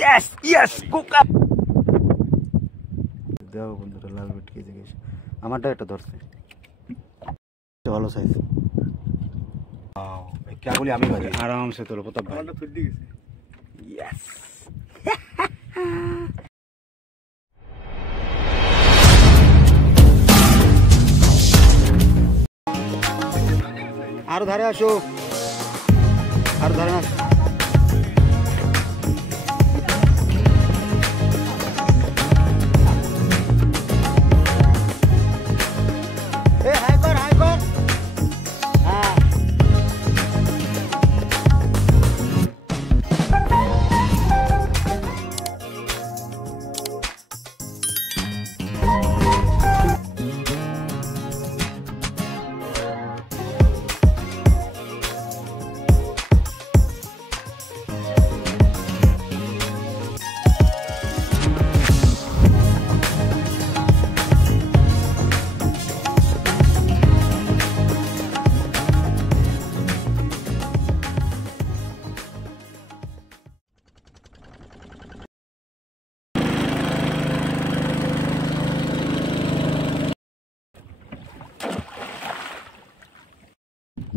Yes yes Coca দাও বন্ধুরা, লাল ভেটকি দেখেছ আমারটা এটা ধরছে, ভালো সাইজ। क्या बोली আমি বাজে आराम से তোলো প্রতাপ ভাই, আমারটা ফুটি গেছে। ইয়েস আরো ধারে আসো, আরো ধারে আসো।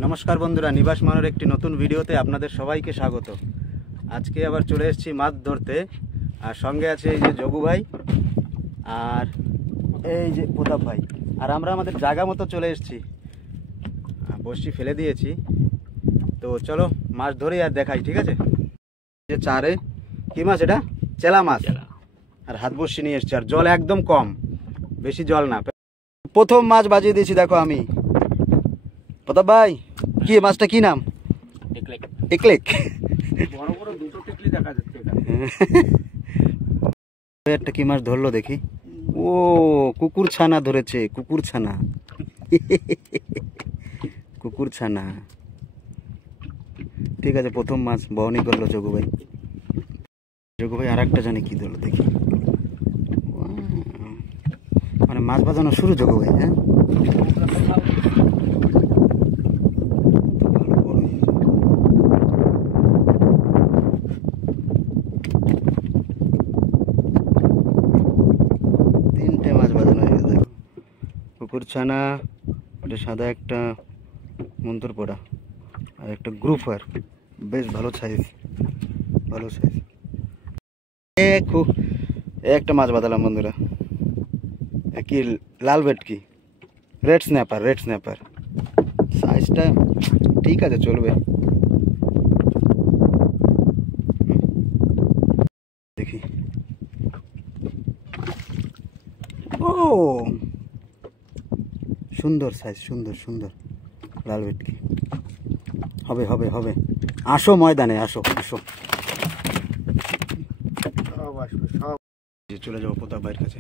নমস্কার বন্ধুরা, নিবাস মানের একটি নতুন ভিডিওতে আপনাদের সবাইকে স্বাগত। আজকে আবার চলে এসেছি মাছ ধরতে, আর সঙ্গে আছে এই যে যোগু ভাই আর এই যে প্রতাপ ভাই, আর আমরা আমাদের জায়গা মতো চলে এসেছি, বড়শি ফেলে দিয়েছি। তো চলো মাছ ধরেই আর দেখাই, ঠিক আছে? যে চারে কি মাছ, এটা চেলা মাছ, আর হাত বড়শি নিয়ে এসেছি, আর জল একদম কম, বেশি জল না। প্রথম মাছ বাজিয়ে দিয়েছি, দেখো আমি। প্রতাপ ভাই, কি মাছটা কি নাম? টিকলিক। বড় বড় দুটো টিকলি দেখা যাচ্ছে এখানে। একটা কি মাছ ধরলো দেখি। ও কুকুর ছানা ধরেছে, কুকুর ছানা। কুকুর ছানা, ঠিক আছে। প্রথম মাছ বহনি করলো যোগু ভাই। যোগু ভাই আর একটা জানি কি ধরলো দেখি। মানে মাছ বাজানো শুরু যোগু ভাই। হ্যাঁ, কুকুর ছানা, এটা সাদা একটা মন্তর পড়া, আর একটা গ্রুপার, বেশ ভালো সাইজ, ভালো সাইজ। একটা মাছ বাঁধালাম বন্ধুরা, কি লাল ভেটকি, রেড স্ন্যাপার, রেড স্ন্যাপার। সাইজটা ঠিক আছে, চলবে। দেখি। ও সুন্দর সাইজ, সুন্দর সুন্দর লাল ভেটকি। হবে হবে হবে, আসো ময়দানে, আসো আসো। চলে যাবো প্রতাপ ভাইয়ের কাছে।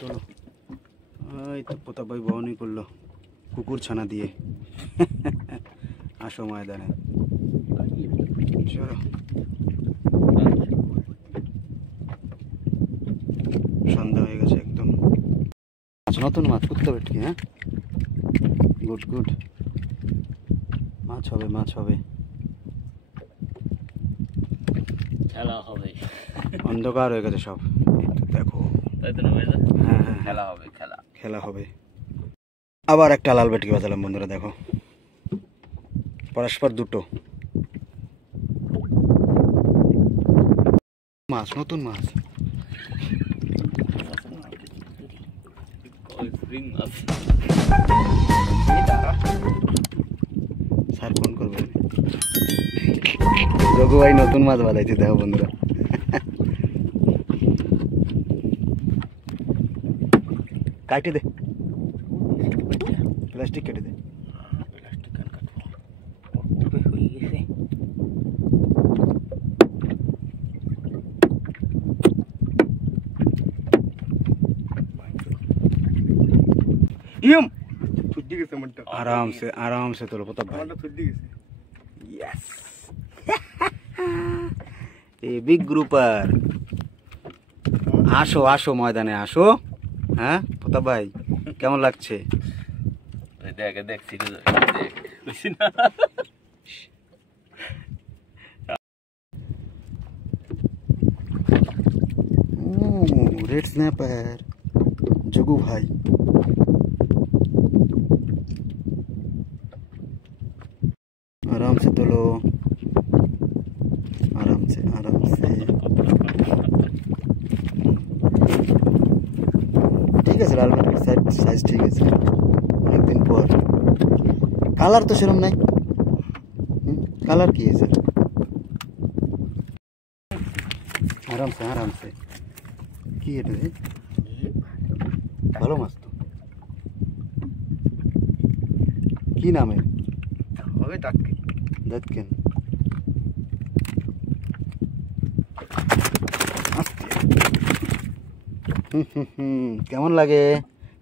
চলো, এই তো প্রতাপ ভাই বহনি করলো কুকুর ছানা দিয়ে। আসো ময়দানে, চলো। সন্ধ্যা হয়ে গেছে একদম। নতুন মাছ, কুত্তা ভেটকি। হ্যাঁ, গুড গুড, মাছ হবে, মাছ হবে, খেলা হবে। অন্ধকার হয়ে গেছে সব, দেখো। হ্যাঁ হ্যাঁ, খেলা হবে, খেলা খেলা হবে। আবার একটা লাল ভেটকি বাজালাম বন্ধুরা, দেখো পরস্পর দুটো মাছ, নতুন মাছ। স্যার ফোন করবে। রঘু ভাই নতুন মাছ বাঁধাইছে, দেখো বন্ধুরা। কাটে দে, প্লাস্টিক কেটে দে। आराम से, आराम से तोलो प्रताप भाई। Yes, a big grouper. আসো আসো ময়দানে আসো। হ্যাঁ প্রতাপ ভাই, কেমন লাগছে? रेड स्नैपर जगू भाई। आराम से तोलो, आराम से आराम से। ठीक है लाल बेट साइज ठीक है सर। अनेक दिन पर कालार तो सेरम नहीं, कालार की है सर। आराम से आराम से की है रे ভালো মাছ তো। কি নামে হবে? ডাটকেন। ডাটকেন কেমন লাগে?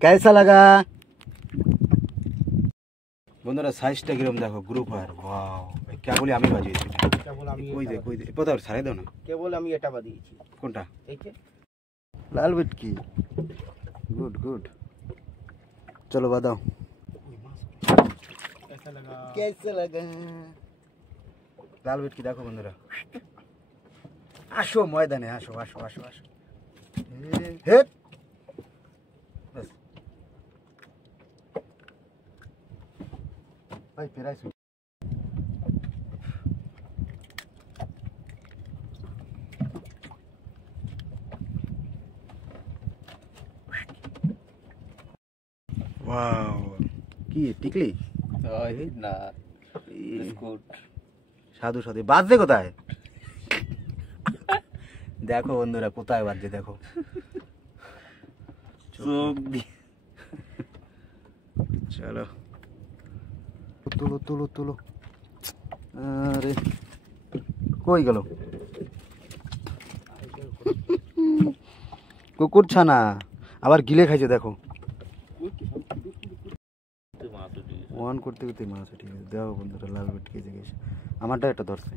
कैसा लगा? বন্ধুরা সাইজটা কিরকম দেখো, গ্রুপ আর ওয়াও কেবল আমি বাজিয়েছি। কেবল আমি কই দে পতা ছাড়াই দাও না। কেবল আমি এটা বাজিয়েছি। কোনটা? এই যে লাল বেটকি। गुड गुड चलो बताओ कैसा लगा? कैसा लगा? लाल बेट की देखो बंधुरा। आसो मैदाने आसो आसो आसो आसो बस भाई फिर आइसो। वाओ কি টিকলি? ওই না বিস্কুট। সাধু সাধু বাজে কোথায়? দেখো বন্ধুরা কোথায় বাজে দেখো। চোখ দিয়ে চলো তুলো তুলো তুলো। আরে কই গেল কুকুর ছানা? আবার গিলে খাইছে দেখো। ওয়ান করতে করতে মাছ ঠিক আছে। দেখো বন্ধুরা লাল বেটকি যে গেছে, আমারটা একটা ধরছে।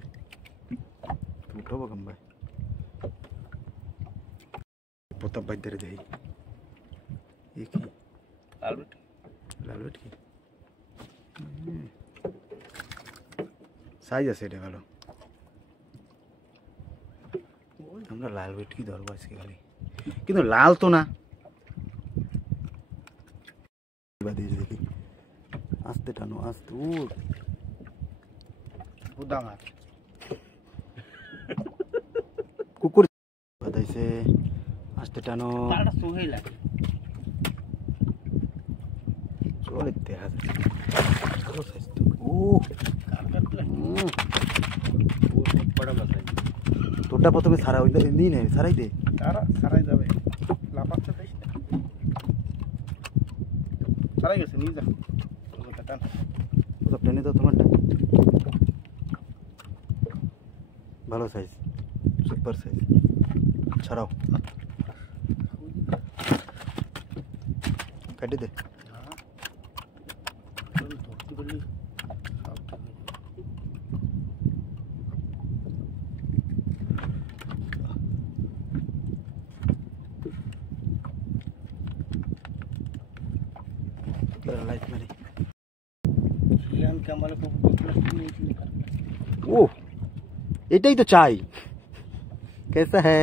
উঠাবো কাম ভাই প্রতাপ ভাই ধরে দেই। এই কি লাল বেটকি? লাল বেটকি সাইজ আছে এটা ভালো। আমরা লাল বেটকি ধরবো আজকে খালি, কিন্তু লাল তো না। দেখি আস্তে টানো আস্তে। কুকুর বাদাইছে, আস্তে টানো। চলে দেখা যায়। তোরটা প্রথমে সারা ওই দিই নে, সারাই দে। সারাই যাবে লাফাচ্ছে সারাই গেছে নিয়ে যা। ওটা টেনে দাও তোমারটা। ভালো সাইজ, সুপার সাইজ। ছাড়াও কাটি দে। লাইট মারি। ও এটাই তো চাই। कैसा है?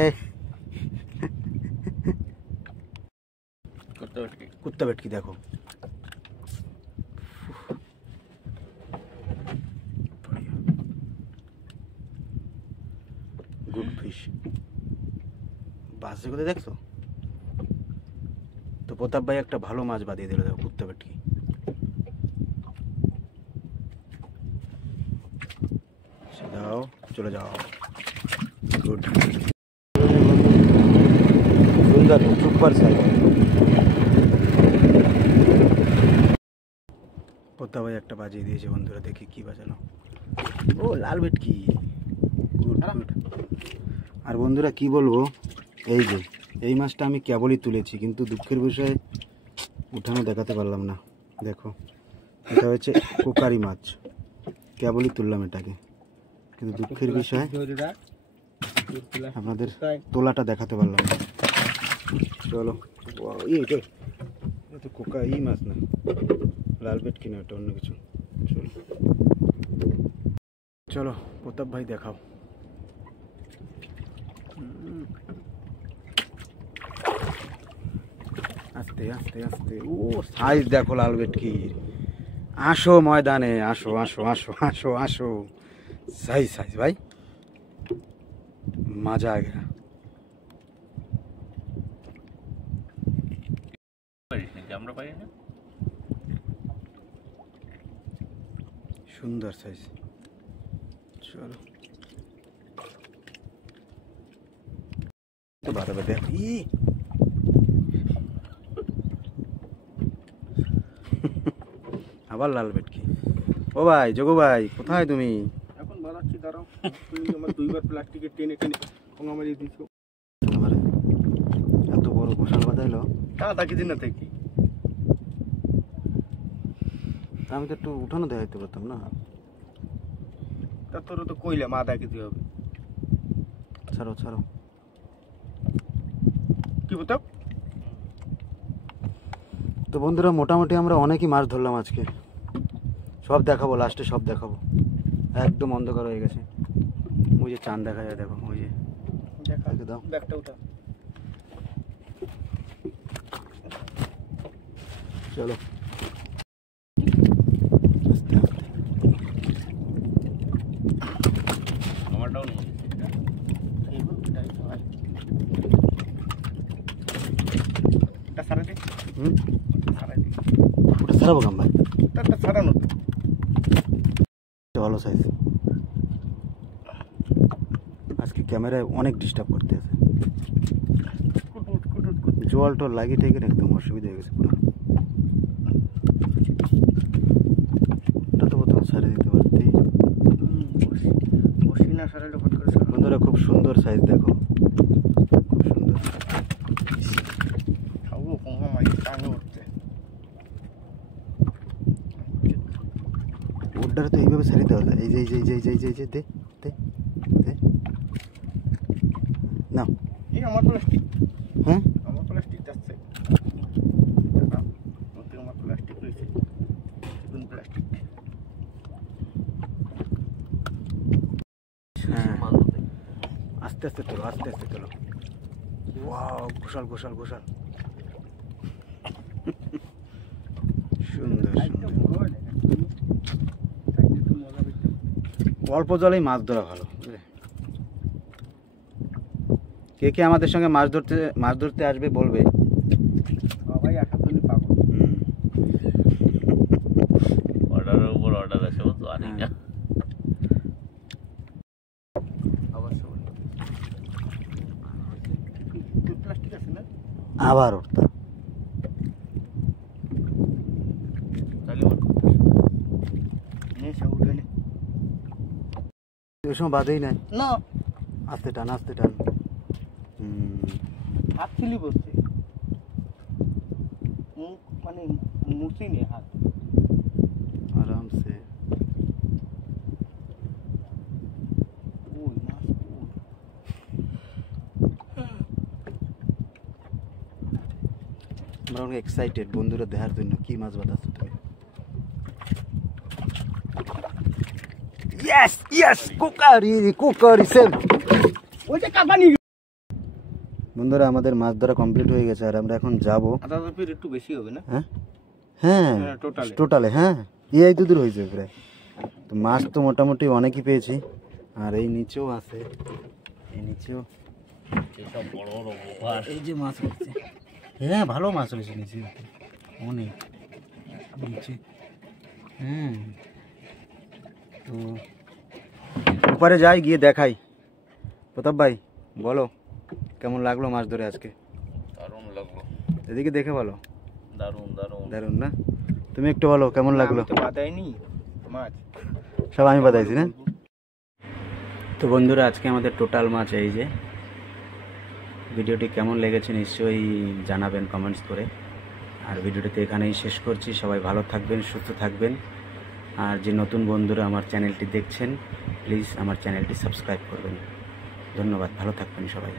कुत्ता बेटकी देखो। गुड फिश বাজে কোথায় দেখছো তো? প্রতাপ ভাই একটা ভালো মাছ বাঁধিয়ে দিল দেখো, কুত্তা বেটকি। যাও চলে যাও। গুড সুন্দর সুপার সাইজ। প্রতাপ ভাই একটা বাজিয়ে দিয়েছে বন্ধুরা, দেখি কি বাজানো। ও লাল বেটকি। Good good. আর বন্ধুরা কি বলবো, এই যে এই মাছটা আমি কেবলই তুলেছি, কিন্তু দুঃখের বিষয়ে উঠানো দেখাতে পারলাম না। দেখো এটা হচ্ছে কোকারি মাছ, কেবলই তুললাম এটাকে, কিন্তু দুঃখের বিষয় আপনাদের তোলাটা দেখাতে পারলাম না। চলো তো কোকা এই মাছ না, লাল বেটকি না, এটা অন্য কিছু। চলো চলো প্রতাপ ভাই দেখাও। আস্তে আস্তে আস্তে। ও সাইজ দেখো লাল ভেটকির। আসো ময়দানে, আসো আসো আসো আসো আসো। সাইজ সাইজ ভাই, মজা আ গেয়া। সুন্দর সাইজ। চলো তো বারবার দেখ। আবার লাল ভেটকি। ও ভাই যোগু ভাই, কোথায় তুমি? এখন বানাচ্ছি, দাঁড়াও। তুমি আমার দুইবার প্লাস্টিকে টেনে টেনে পোঙা মারিয়ে দিচ্ছ। এত বড় গোসাল বাঁধাইলো। তাকে দিন না থেকে আমি তো একটু উঠানো দেখাইতে পারতাম না। তা তোর তো কইলাম আধা কেজি হবে। ছাড়ো ছাড়ো। কি বলতো? তো বন্ধুরা মোটামুটি আমরা অনেকই মাছ ধরলাম আজকে। সব দেখাবো লাস্টে, সব দেখাবো। একদম অন্ধকার হয়ে গেছে। ওই যে চাঁদ দেখা যায়, দেখো ওই যে। দেখা দাও ব্যাগটা উঠা। চলো আস্তে আস্তে। আমারটাও নেই। এটা সারা দে। সারা দে। ওটা ছাড়াবো কাম ভাই। তারটা সারানো তো ভালো সাইজ। আজকে ক্যামেরায় অনেক ডিস্টার্ব করতে আছে। জল টল লাগিয়ে টেকে একদম অসুবিধা হয়ে গেছে পুরো। ওটা তো প্রথমে ছাড়ে দিতে পারতি। বসি না সারালে ফট করে। বন্ধুরা খুব সুন্দর সাইজ দেখো, খুব সুন্দর। খাবো পোঙা মারিয়ে টাঙে উঠছে। ওটারে তো এইভাবে ছেড়ে দেওয়া যায়। এই যে এই যে এই যে এই যে এই যে দে দে দে না। এই আমার প্লাস্টিক। হ্যাঁ আমার প্লাস্টিক যাচ্ছে। আমার প্লাস্টিক রয়েছে। কোন প্লাস্টিক? হ্যাঁ আস্তে আস্তে তোলো, আস্তে আস্তে তোলো। ওয়াও ঘোষাল ঘোষাল ঘোষাল। সুন্দর সুন্দর। অল্প জলেই মাছ ধরা ভালো, বুঝলে? কে কে আমাদের সঙ্গে মাছ ধরতে আসবে বলবে। সবাই একা তুলি পাবো। অর্ডারের উপর অর্ডার আছে, বুঝছো? আরেকটা প্লাস্টিক আছে না? আবার উঠতা ওই সময় বাধেই নাই। না আস্তে টান আস্তে টান। হাত ছিলি বসছে, মুখ মানে মুছি নেই হাত। আরামসে। ওই মাছ আমরা অনেক এক্সাইটেড বন্ধুরা দেখার জন্য কি মাছ বাঁধাচ্ছ তুমি। Yes yes cookery cookery same. ওইটা কাবানি। বন্ধুরা আমাদের মাছ ধরা কমপ্লিট হয়ে গেছে আর আমরা এখন যাবো। আদা ফির একটু বেশি হবে না? হ্যাঁ হ্যাঁ টোটালে হ্যাঁ এই দুধের হয়েছে প্রায়। তো মাছ তো মোটামুটি অনেকই পেয়েছি। আর এই নিচেও আছে, এই নিচেও সব বড় বড় বোকার। এই যে মাছ হয়েছে। হ্যাঁ ভালো মাছ হয়েছে নিচে অনেক নিচে। হ্যাঁ তো উপরে যাই গিয়ে দেখাই। প্রতাপ ভাই বলো কেমন লাগলো মাছ ধরে আজকে? দারুণ লাগলো। এদিকে দেখে বলো। দারুণ দারুণ দারুণ না? তুমি একটু বলো কেমন লাগলো? তো বাদাইনি মাছ, সব আমি বাদাইছি না? তো বন্ধুরা আজকে আমাদের টোটাল মাছ এই যে। ভিডিওটি কেমন লেগেছে নিশ্চয়ই জানাবেন কমেন্টস করে। আর ভিডিওটিতে এখানেই শেষ করছি। সবাই ভালো থাকবেন, সুস্থ থাকবেন। আর যে নতুন বন্ধুরা আমার চ্যানেলটি দেখছেন প্লিজ আমার চ্যানেলটি সাবস্ক্রাইব করবেন। ধন্যবাদ, ভালো থাকবেন সবাই।